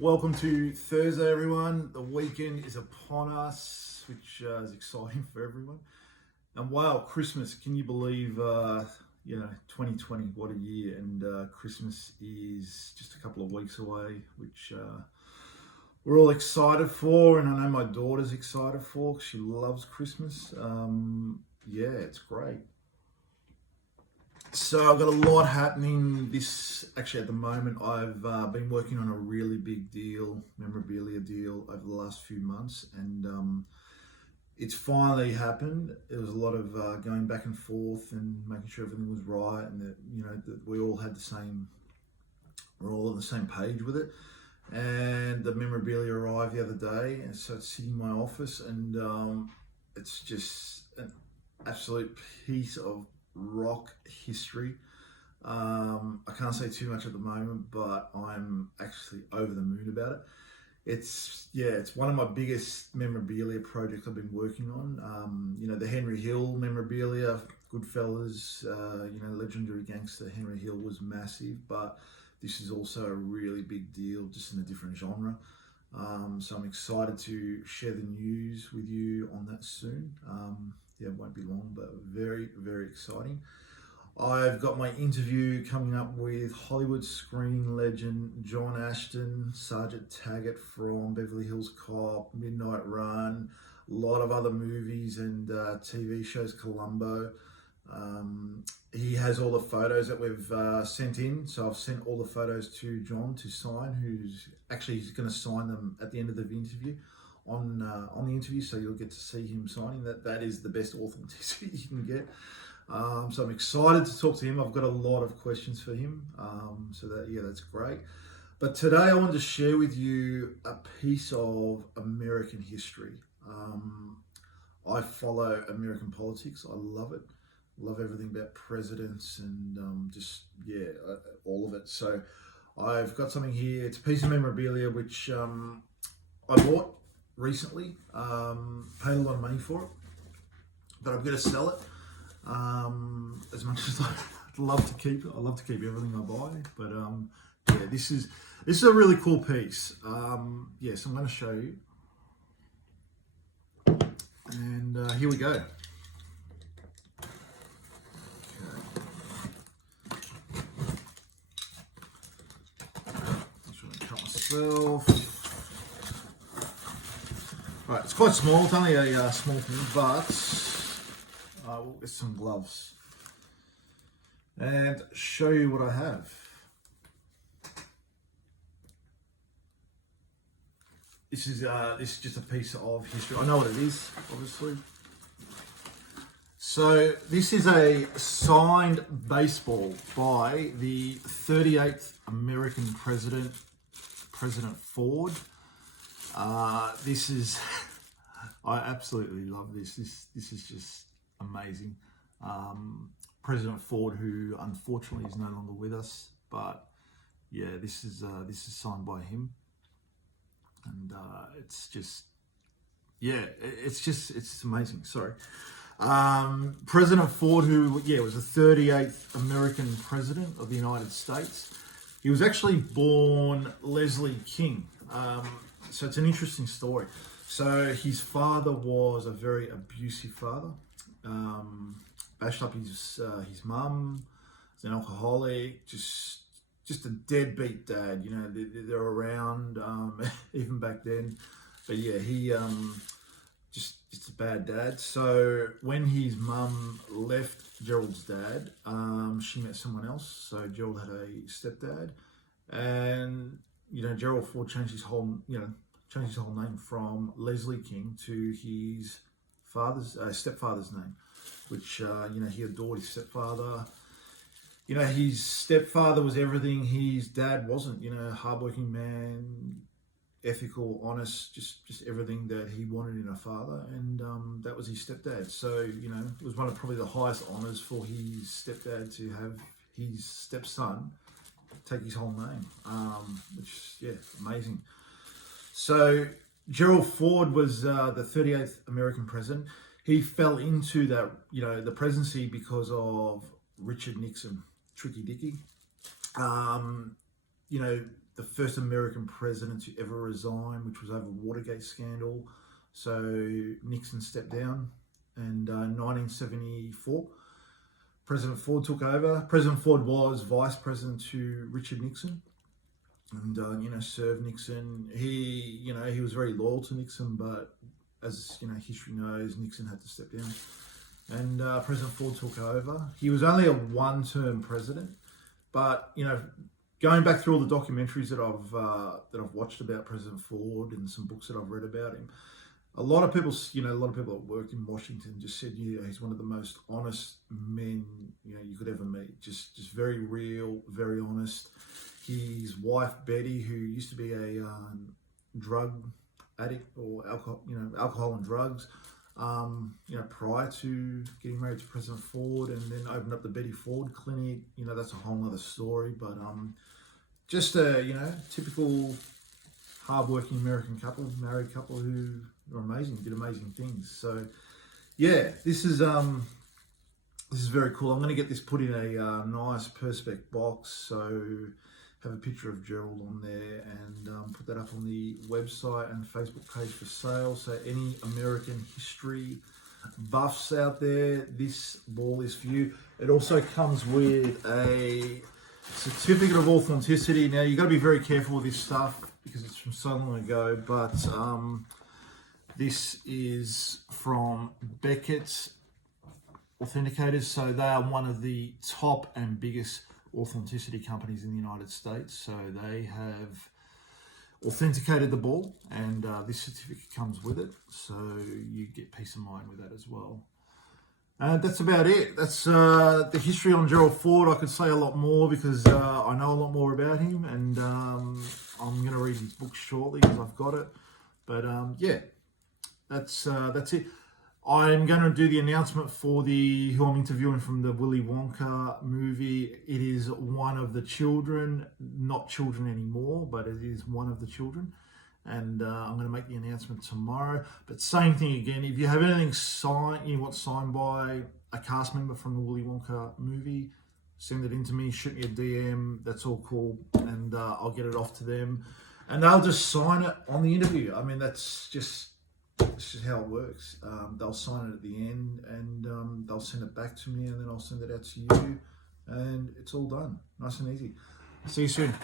Welcome to Thursday, everyone. The weekend is upon us, which is exciting for everyone. And wow, Christmas! Can you believe, 2020? What a year! And Christmas is just a couple of weeks away, which we're all excited for. And I know my daughter's excited for because she loves Christmas. Yeah, it's great. So I've got a lot happening at the moment. I've been working on a really big memorabilia deal over the last few months, and it's finally happened. It was a lot of going back and forth and making sure everything was right, and that we all had we're all on the same page with it. And the memorabilia arrived the other day, and so it's sitting in my office, and it's just an absolute piece of rock history. I can't say too much at the moment, but I'm actually over the moon about it. It's one of my biggest memorabilia projects I've been working on. The Henry Hill memorabilia, Goodfellas, legendary gangster Henry Hill was massive, but this is also a really big deal, just in a different genre. So I'm excited to share the news with you on that soon. It won't be long, but very, very exciting. I've got my interview coming up with Hollywood screen legend John Ashton, Sergeant Taggart from Beverly Hills Cop, Midnight Run, a lot of other movies and TV shows, Columbo. He has all the photos that we've sent in, so I've sent all the photos to John to sign, he's going to sign them at the end of the interview. On the interview, so you'll get to see him signing. That is the best authenticity you can get. So I'm excited to talk to him. I've got a lot of questions for him. That's great. But today I wanted to share with you a piece of American history. I follow American politics. I love it. Love everything about presidents and all of it. So I've got something here. It's a piece of memorabilia which I bought recently, paid a lot of money for it, but I'm going to sell it. As much as I'd love to keep it, I love to keep everything I buy, but this is a really cool piece. So I'm going to show you, and here we go. I'm just going to cut myself. Right, it's quite small. It's only a small thing, but we'll get some gloves and show you what I have. This is just a piece of history. I know what it is, obviously. So this is a signed baseball by the 38th American president, President Ford. I absolutely love this. This is just amazing. President Ford, who unfortunately is no longer with us, but this is signed by him, and it's amazing. Sorry. President Ford, who was the 38th American president of the United States. He was actually born Leslie King. So it's an interesting story. So his father was a very abusive father. Bashed up his mum, was an alcoholic, just a deadbeat dad. They're around even back then. But he just a bad dad. So when his mum left Gerald's dad, she met someone else. So Gerald had a stepdad, and Gerald Ford changed his whole name from Leslie King to his stepfather's name, which he adored his stepfather. His stepfather was everything his dad wasn't. Hardworking man, ethical, honest, just everything that he wanted in a father, and that was his stepdad. So it was one of probably the highest honors for his stepdad to have his stepson take his whole name, amazing. So Gerald Ford was the 38th American president. He fell into that, the presidency because of Richard Nixon, Tricky Dicky. the first American president to ever resign, which was over Watergate scandal. So Nixon stepped down, and 1974, President Ford took over. President Ford was vice president to Richard Nixon, and served Nixon. He was very loyal to Nixon, but as history knows, Nixon had to step down, and President Ford took over. He was only a one-term president, but going back through all the documentaries that I've watched about President Ford and some books that I've read about him, a lot of people that worked in Washington just said, he's one of the most honest men you could ever meet. Just very real, very honest. His wife Betty, who used to be a drug addict or alcohol and drugs, prior to getting married to President Ford, and then opened up the Betty Ford Clinic. That's a whole other story, but just a typical hardworking American couple, married couple who are amazing, did amazing things. So yeah, this is very cool. I'm going to get this put in a nice Perspex box, so have a picture of Gerald on there, and put that up on the website and Facebook page for sale. So any American history buffs out there, this ball is for you. It also comes with a certificate of authenticity. Now you got to be very careful with this stuff because it's from so long ago, but this is from Beckett's Authenticators. So they are one of the top and biggest authenticity companies in the United States. So they have authenticated the ball, and this certificate comes with it, so you get peace of mind with that as well. That's about it. That's the history on Gerald Ford. I could say a lot more because I know a lot more about him, and I'm going to read his book shortly because I've got it. But yeah, that's it. I'm going to do the announcement for who I'm interviewing from the Willy Wonka movie. It is one of the children, not children anymore, but it is one of the children. And I'm going to make the announcement tomorrow. But same thing again, if you have anything signed, you want signed by a cast member from the Willy Wonka movie, send it in to me, shoot me a DM, that's all cool. And I'll get it off to them. And they'll just sign it on the interview. I mean, that's just how it works. They'll sign it at the end, and they'll send it back to me, and then I'll send it out to you, and it's all done. Nice and easy. See you soon.